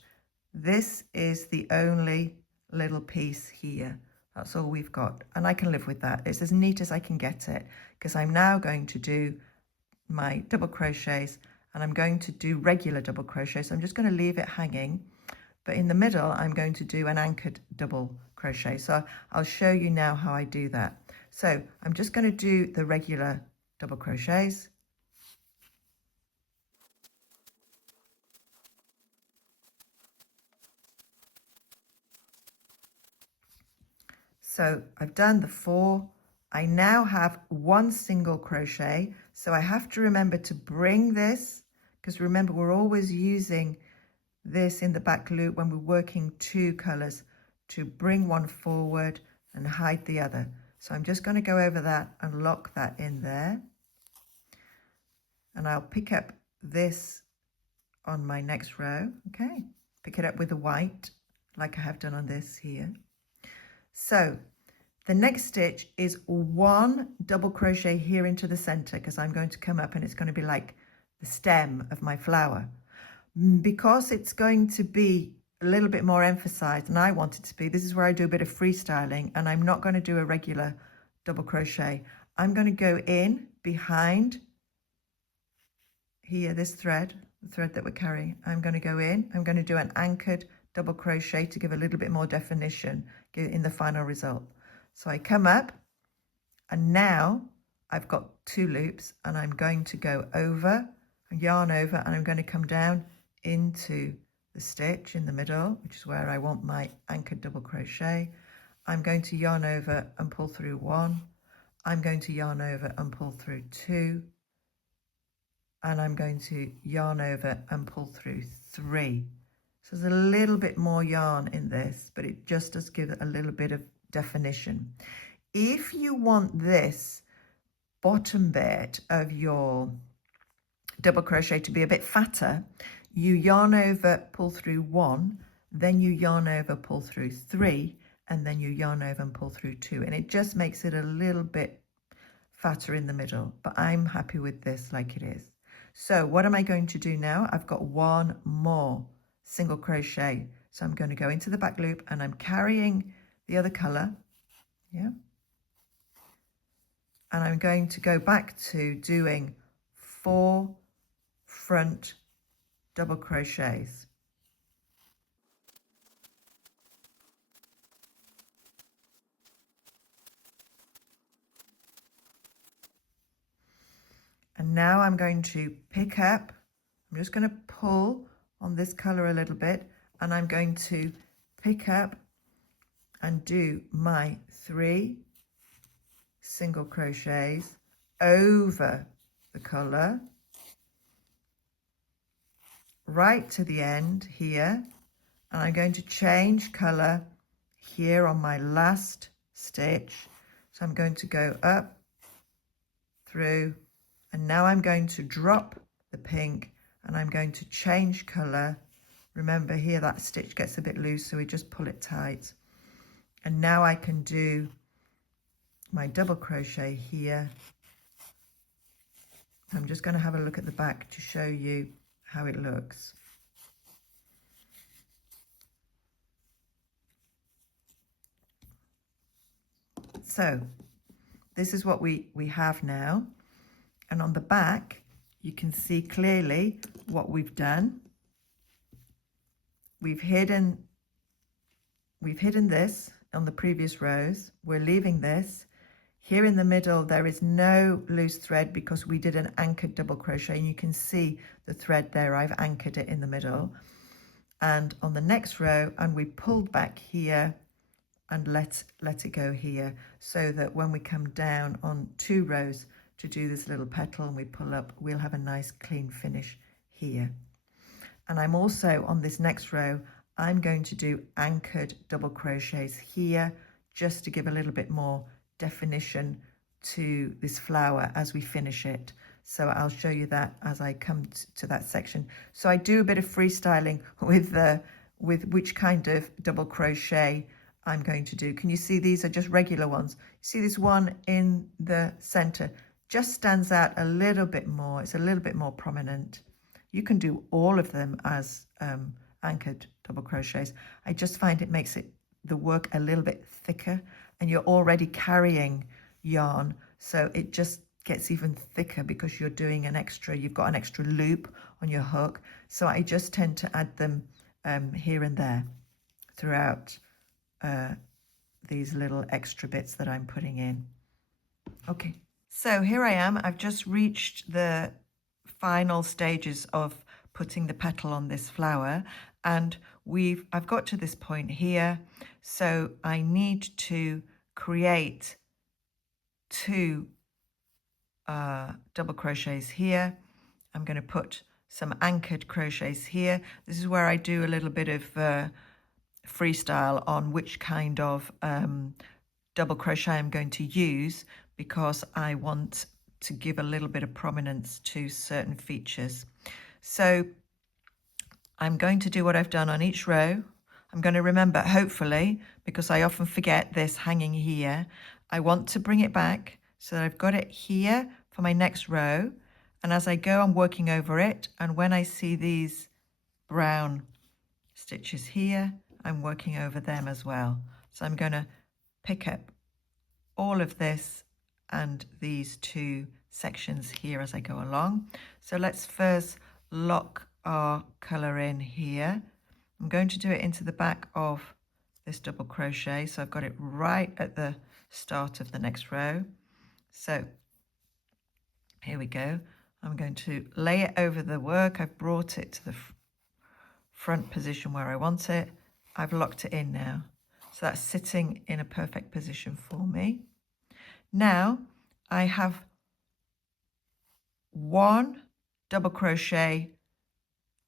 This is the only little piece here. That's all we've got, and I can live with that. It's as neat as I can get it, because I'm now going to do my double crochets, and I'm going to do regular double crochets. So I'm just going to leave it hanging, but in the middle I'm going to do an anchored double crochet. So I'll show you now how I do that. So I'm just going to do the regular double crochets. So I've done the 4. I now have 1 single crochet. So I have to remember to bring this, because remember we're always using this in the back loop when we're working 2 colors, to bring one forward and hide the other. So I'm just going to go over that and lock that in there. And I'll pick up this on my next row. Okay, pick it up with the white like I have done on this here. So the next stitch is 1 double crochet here into the center, because I'm going to come up and it's going to be like the stem of my flower. Because it's going to be a little bit more emphasized, and I want it to be, this is where I do a bit of freestyling, and I'm not going to do a regular double crochet. I'm going to go in behind here, this thread, the thread that we're carrying. I'm going to go in, I'm going to do an anchored double crochet to give a little bit more definition in the final result. So I come up, and now I've got 2 loops, and I'm going to go over, yarn over, and I'm going to come down into the stitch in the middle, which is where I want my anchored double crochet. I'm going to yarn over and pull through 1. I'm going to yarn over and pull through 2. And I'm going to yarn over and pull through 3. So there's a little bit more yarn in this, but it just does give it a little bit of definition. If you want this bottom bit of your double crochet to be a bit fatter, you yarn over, pull through 1, then you yarn over, pull through 3, and then you yarn over and pull through 2. And it just makes it a little bit fatter in the middle, but I'm happy with this like it is. So what am I going to do now? I've got 1 more single crochet. So I'm going to go into the back loop, and I'm carrying the other color. Yeah. And I'm going to go back to doing 4 front double crochets. And now I'm going to pick up, I'm just going to pull on this color a little bit, and I'm going to pick up and do my 3 single crochets over the color right to the end here, and I'm going to change color here on my last stitch. So I'm going to go up through, and now I'm going to drop the pink, and I'm going to change color. Remember here that stitch gets a bit loose, so we just pull it tight. And now I can do my double crochet here. I'm just going to have a look at the back to show you how it looks. So this is what we have now, and on the back you can see clearly what we've done. We've hidden this on the previous rows. We're leaving this. Here in the middle, there is no loose thread because we did an anchored double crochet, and you can see the thread there. I've anchored it in the middle. And on the next row, and we pulled back here and let it go here, so that when we come down on 2 rows to do this little petal and we pull up, we'll have a nice clean finish here. And I'm also on this next row, I'm going to do anchored double crochets here, just to give a little bit more definition to this flower as we finish it. So I'll show you that as I come to that section. So I do a bit of freestyling with which kind of double crochet I'm going to do. Can you see these are just regular ones? See this one in the center just stands out a little bit more. It's a little bit more prominent. You can do all of them as anchored double crochets. I just find it makes the work a little bit thicker, and you're already carrying yarn, so it just gets even thicker because you're doing you've got an extra loop on your hook. So I just tend to add them here and there throughout these little extra bits that I'm putting in. Okay, so here I am. I've just reached the final stages of putting the petal on this flower, and I've got to this point here, so I need to create 2 double crochets here. I'm going to put some anchored crochets here. This is where I do a little bit of freestyle on which kind of double crochet I'm going to use, because I want to give a little bit of prominence to certain features. So I'm going to do what I've done on each row. I'm going to remember, hopefully, because I often forget this hanging here, I want to bring it back so that I've got it here for my next row. And as I go, I'm working over it. And when I see these brown stitches here, I'm working over them as well. So I'm going to pick up all of this and these 2 sections here as I go along. So let's first lock our colour in here. I'm going to do it into the back of this double crochet, so I've got it right at the start of the next row. So here we go. I'm going to lay it over the work. I've brought it to the front position where I want it. I've locked it in now, so that's sitting in a perfect position for me. Now I have 1 double crochet,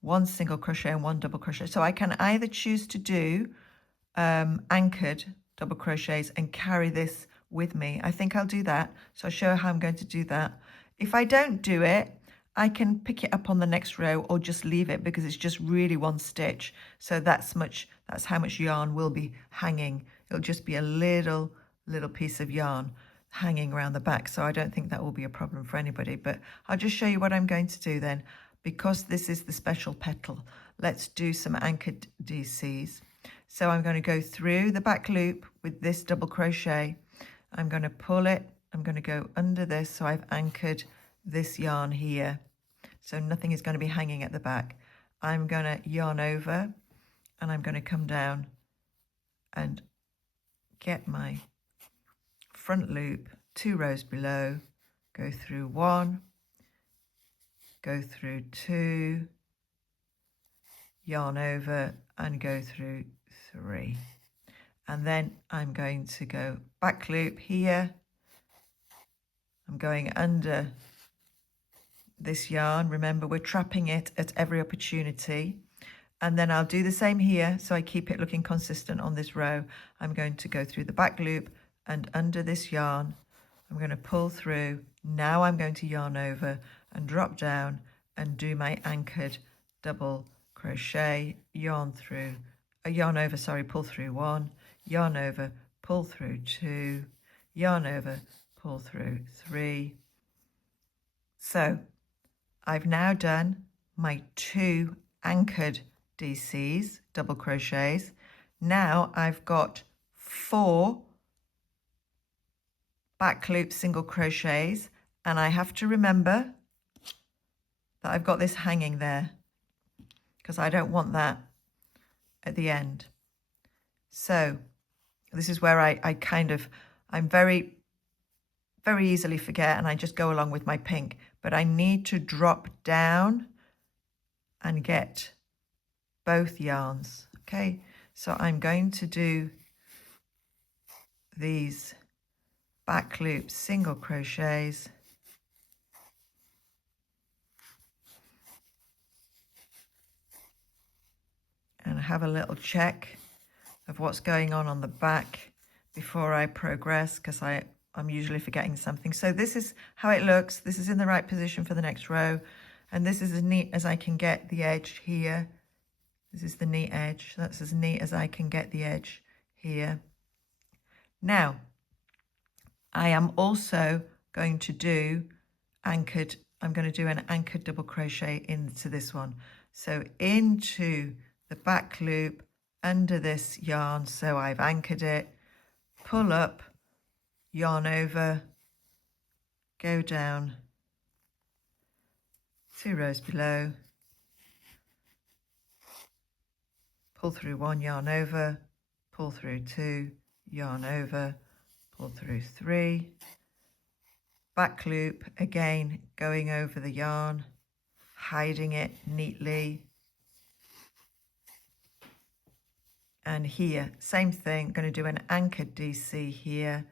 1 single crochet and 1 double crochet. So I can either choose to do anchored double crochets and carry this with me. I think I'll do that. So I'll show how I'm going to do that. If I don't do it, I can pick it up on the next row or just leave it, because it's just really 1 stitch. So that's how much yarn will be hanging. It'll just be a little piece of yarn hanging around the back. So I don't think that will be a problem for anybody, but I'll just show you what I'm going to do then. Because this is the special petal, let's do some anchored DCs. So I'm going to go through the back loop with this double crochet. I'm going to pull it. I'm going to go under this, so I've anchored this yarn here. So nothing is going to be hanging at the back. I'm going to yarn over, and I'm going to come down and get my front loop 2 rows below, go through 1, go through 2, yarn over and go through 3. And then I'm going to go back loop here. I'm going under this yarn. Remember, we're trapping it at every opportunity. And then I'll do the same here, so I keep it looking consistent on this row. I'm going to go through the back loop and under this yarn. I'm going to pull through. Now I'm going to yarn over and drop down and do my anchored double crochet, yarn over, pull through 1, yarn over, pull through 2, yarn over, pull through 3. So I've now done my 2 anchored DCs, double crochets. Now I've got 4 back loop single crochets, and I have to remember that I've got this hanging there because I don't want that at the end. So this is where I'm very very easily forget and I just go along with my pink, but I need to drop down and get both yarns. Okay, so I'm going to do these back loops, single crochets, and have a little check of what's going on the back before I progress, because I'm usually forgetting something. So this is how it looks. This is in the right position for the next row, and this is as neat as I can get the edge here. This is the neat edge. That's as neat as I can get the edge here. Now, I am also going to do I'm going to do an anchored double crochet into this one. So into the back loop under this yarn, so I've anchored it, pull up, yarn over, go down 2 rows below, pull through 1, yarn over, pull through 2, yarn over, pull through 3, back loop, again going over the yarn, hiding it neatly, and here same thing, going to do an anchored DC here,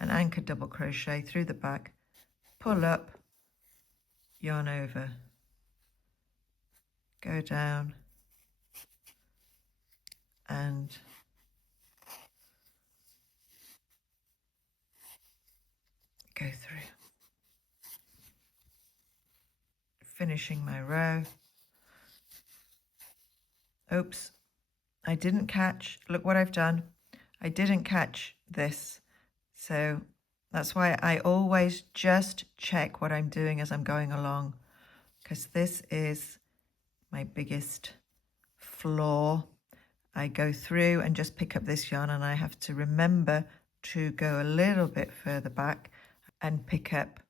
an anchored double crochet through the back, pull up, yarn over, go down, and go through, finishing my row. Oops, I didn't catch, look what I've done, I didn't catch this, so that's why I always just check what I'm doing as I'm going along, because this is my biggest flaw. I go through and just pick up this yarn, and I have to remember to go a little bit further back and pick up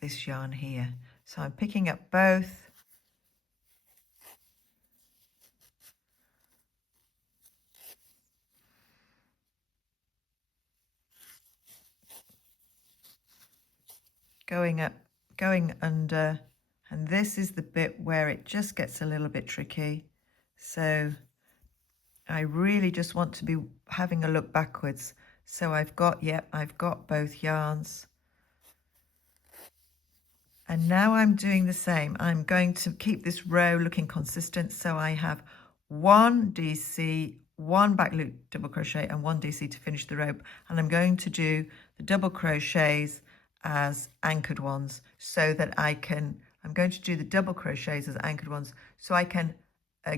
this yarn here. So I'm picking up both, going up, going under, and this is the bit where it just gets a little bit tricky. So I really just want to be having a look backwards. So I've got, yep, I've got both yarns. And now I'm doing the same. I'm going to keep this row looking consistent. So I have 1 DC, 1 back loop double crochet and 1 DC to finish the row. And I'm going to do the double crochets as anchored ones so that I'm going to do the double crochets as anchored ones so I can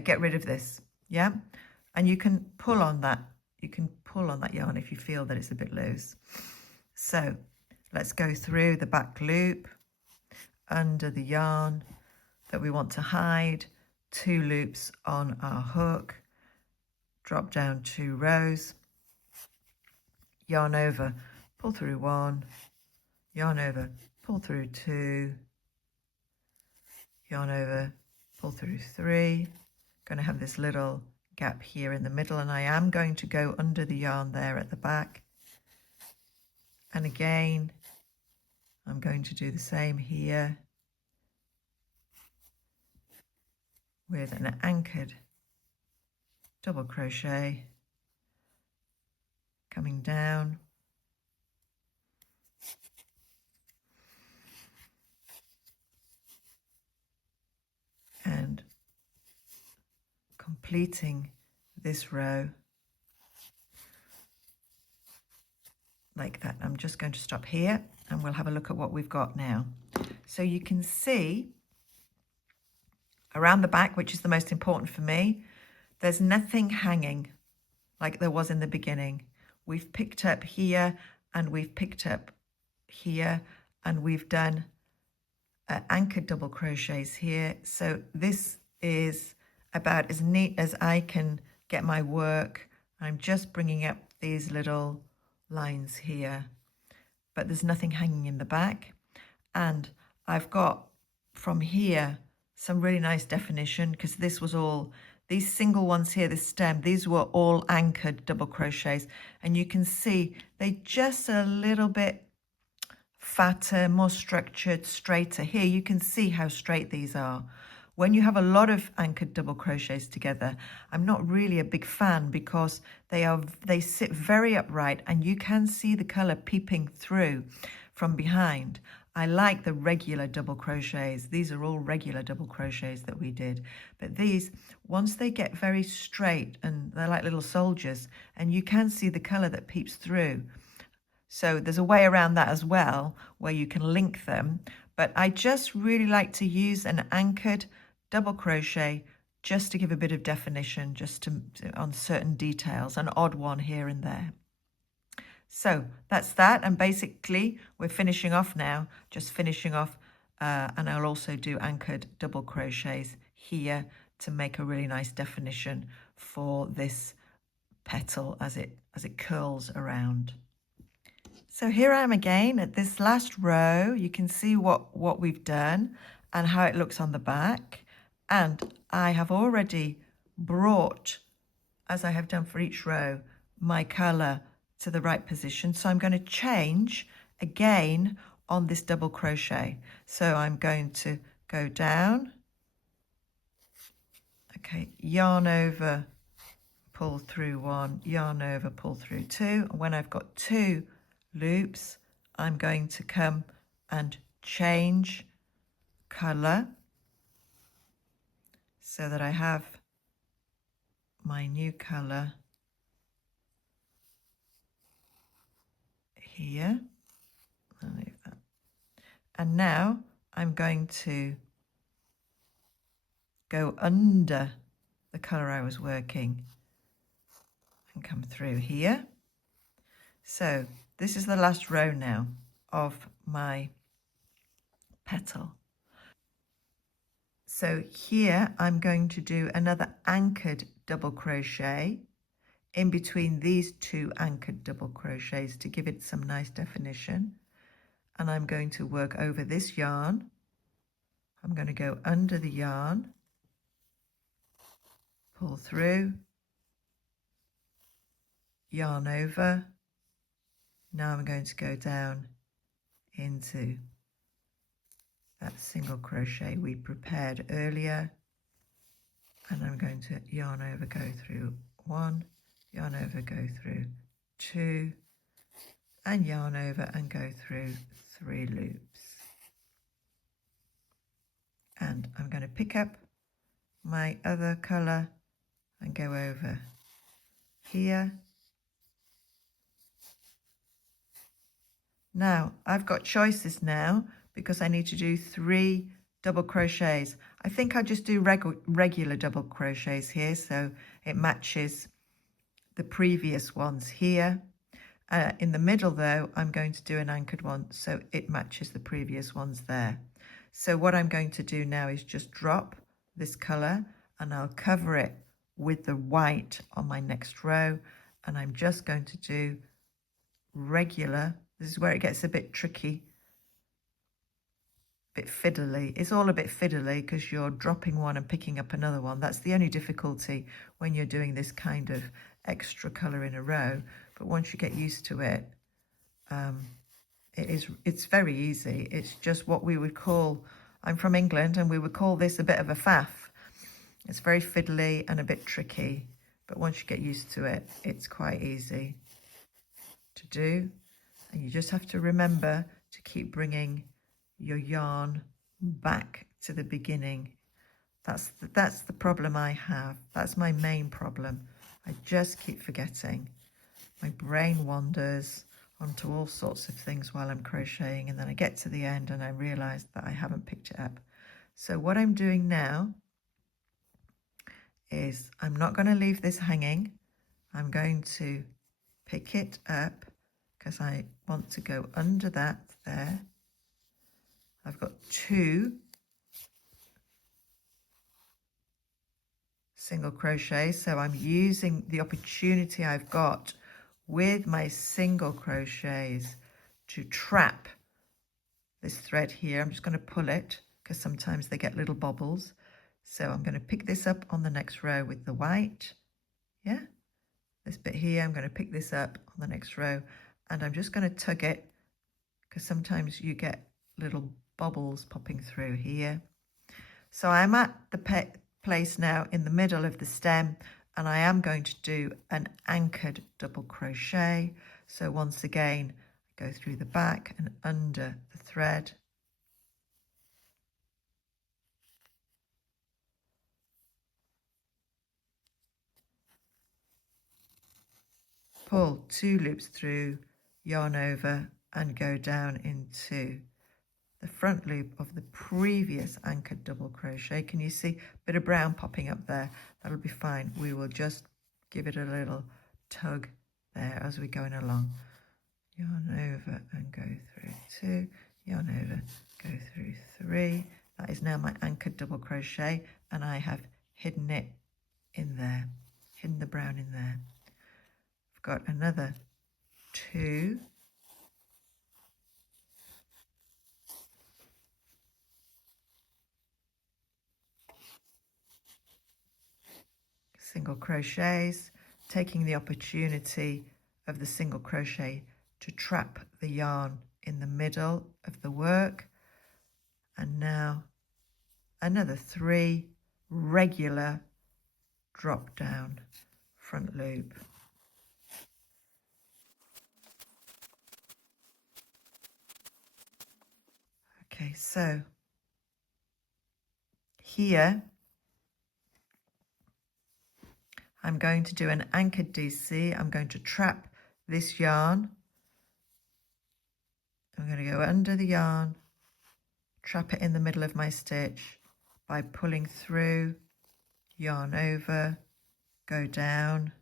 get rid of this. Yeah. And you can pull on that. You can pull on that yarn if you feel that it's a bit loose. So let's go through the back loop, under the yarn that we want to hide, 2 loops on our hook, drop down 2 rows, yarn over, pull through 1, yarn over, pull through 2, yarn over, pull through 3. Going to have this little gap here in the middle, and I am going to go under the yarn there at the back, and again I'm going to do the same here with an anchored double crochet coming down, and completing this row like that. I'm just going to stop here and we'll have a look at what we've got now. So you can see around the back, which is the most important for me, there's nothing hanging like there was in the beginning. We've picked up here and we've picked up here, and we've done anchored double crochets here. So this is about as neat as I can get my work. I'm just bringing up these little lines here, but there's nothing hanging in the back. And I've got from here some really nice definition, because this was all, these single ones here, this stem, these were all anchored double crochets, and you can see they just a little bit fatter, more structured, straighter. Here you can see how straight these are. When you have a lot of anchored double crochets together, I'm not really a big fan because they sit very upright and you can see the colour peeping through from behind. I like the regular double crochets. These are all regular double crochets that we did. But these, once they get very straight, and they're like little soldiers, and you can see the colour that peeps through. So there's a way around that as well, where you can link them. But I just really like to use an anchored double crochet just to give a bit of definition, just on certain details, an odd one here and there. So that's that, and basically we're finishing off now, just finishing off, and I'll also do anchored double crochets here to make a really nice definition for this petal as it curls around. So here I am again at this last row. You can see what we've done and how it looks on the back. And I have already brought, as I have done for each row, my colour to the right position. So I'm going to change again on this double crochet. So I'm going to go down, okay, yarn over, pull through one, yarn over, pull through two. And when I've got two loops, I'm going to come and change colour so that I have my new colour here. And now I'm going to go under the colour I was working and come through here. So this is the last row now of my petal. So here I'm going to do another anchored double crochet in between these two anchored double crochets to give it some nice definition. And I'm going to work over this yarn. I'm going to go under the yarn, pull through, yarn over. Now I'm going to go down into that single crochet we prepared earlier, and I'm going to yarn over, go through one, yarn over, go through two, and yarn over and go through 3 loops. And I'm going to pick up my other colour and go over here. Now I've got choices now because I need to do 3 double crochets. I think I'll just do regular double crochets here so it matches the previous ones here. In the middle though, I'm going to do an anchored one so it matches the previous ones there. So what I'm going to do now is just drop this colour and I'll cover it with the white on my next row, and I'm just going to do regular. This is where it gets a bit tricky, a bit fiddly. It's all a bit fiddly because you're dropping one and picking up another one. That's the only difficulty when you're doing this kind of extra colour in a row. But once you get used to it, it's very easy. It's just what we would call, I'm from England and we would call this a bit of a faff. It's very fiddly and a bit tricky, but once you get used to it, it's quite easy to do. And you just have to remember to keep bringing your yarn back to the beginning. That's the problem I have. That's my main problem. I just keep forgetting. My brain wanders onto all sorts of things while I'm crocheting, and then I get to the end and I realise that I haven't picked it up. So what I'm doing now is I'm not going to leave this hanging. I'm going to pick it up because I want to go under that there. I've got 2 single crochets, so I'm using the opportunity I've got with my single crochets to trap this thread here. I'm just going to pull it because sometimes they get little bobbles. So I'm going to pick this up on the next row with the white. Yeah, this bit here, I'm going to pick this up on the next row and I'm just going to tug it because sometimes you get little bubbles popping through here. So I'm at the place now in the middle of the stem, and I am going to do an anchored double crochet. So once again, go through the back and under the thread. Pull 2 loops through, yarn over, and go down into the front loop of the previous anchored double crochet. Can you see a bit of brown popping up there? That'll be fine. We will just give it a little tug there as we're going along. Yarn over and go through 2, yarn over, go through 3. That is now my anchored double crochet, and I have hidden it in there, hidden the brown in there. I've got another 2. Single crochets, taking the opportunity of the single crochet to trap the yarn in the middle of the work. And now another 3 regular drop down front loop. Okay, so here I'm going to do an anchored DC. I'm going to trap this yarn. I'm going to go under the yarn, trap it in the middle of my stitch by pulling through, yarn over, go down,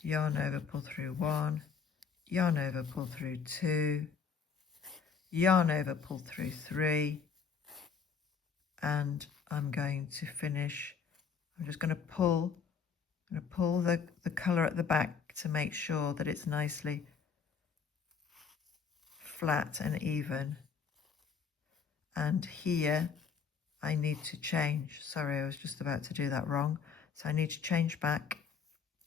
yarn over, pull through 1, yarn over, pull through 2, yarn over, pull through 3, and I'm going to finish. I'm just going to pull the colour at the back to make sure that it's nicely flat and even. And here I need to change. Sorry, I was just about to do that wrong. So I need to change back.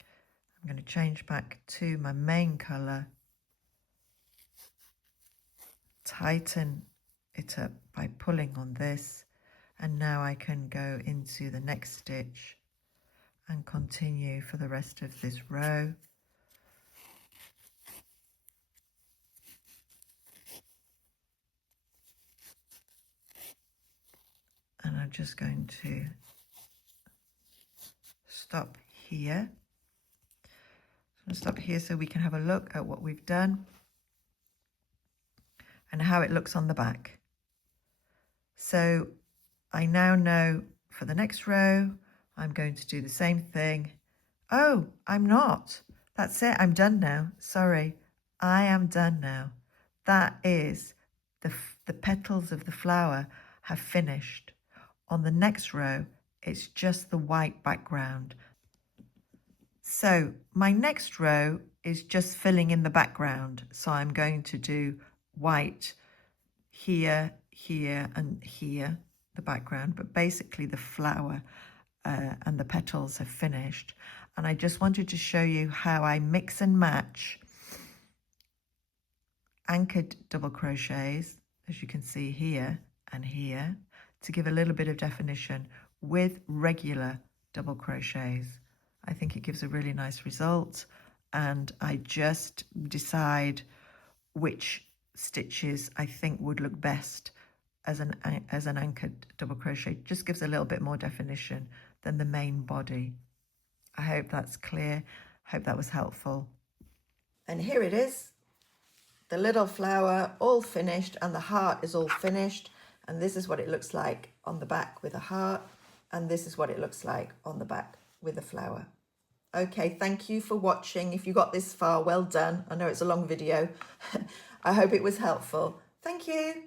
I'm going to change back to my main colour, tighten it up by pulling on this, and now I can go into the next stitch and continue for the rest of this row. And I'm just going to stop here. I'm going to stop here so we can have a look at what we've done and how it looks on the back. So I now know for the next row, I'm going to do the same thing. Oh, I'm not. That's it. I'm done now. Sorry. I am done now. That is the petals of the flower have finished. On the next row, it's just the white background. So my next row is just filling in the background. So I'm going to do white here, here, and here, the background, but basically the flower and the petals have finished. And I just wanted to show you how I mix and match anchored double crochets, as you can see here and here, to give a little bit of definition with regular double crochets. I think it gives a really nice result, and I just decide which stitches I think would look best as an anchored double crochet. Just gives a little bit more definition than the main body. I hope that's clear. Hope that was helpful. And here it is, the little flower all finished, and the heart is all finished. And this is what it looks like on the back with a heart, and this is what it looks like on the back with a flower. Okay, thank you for watching. If you got this far, well done. I know it's a long video. I hope it was helpful. Thank you.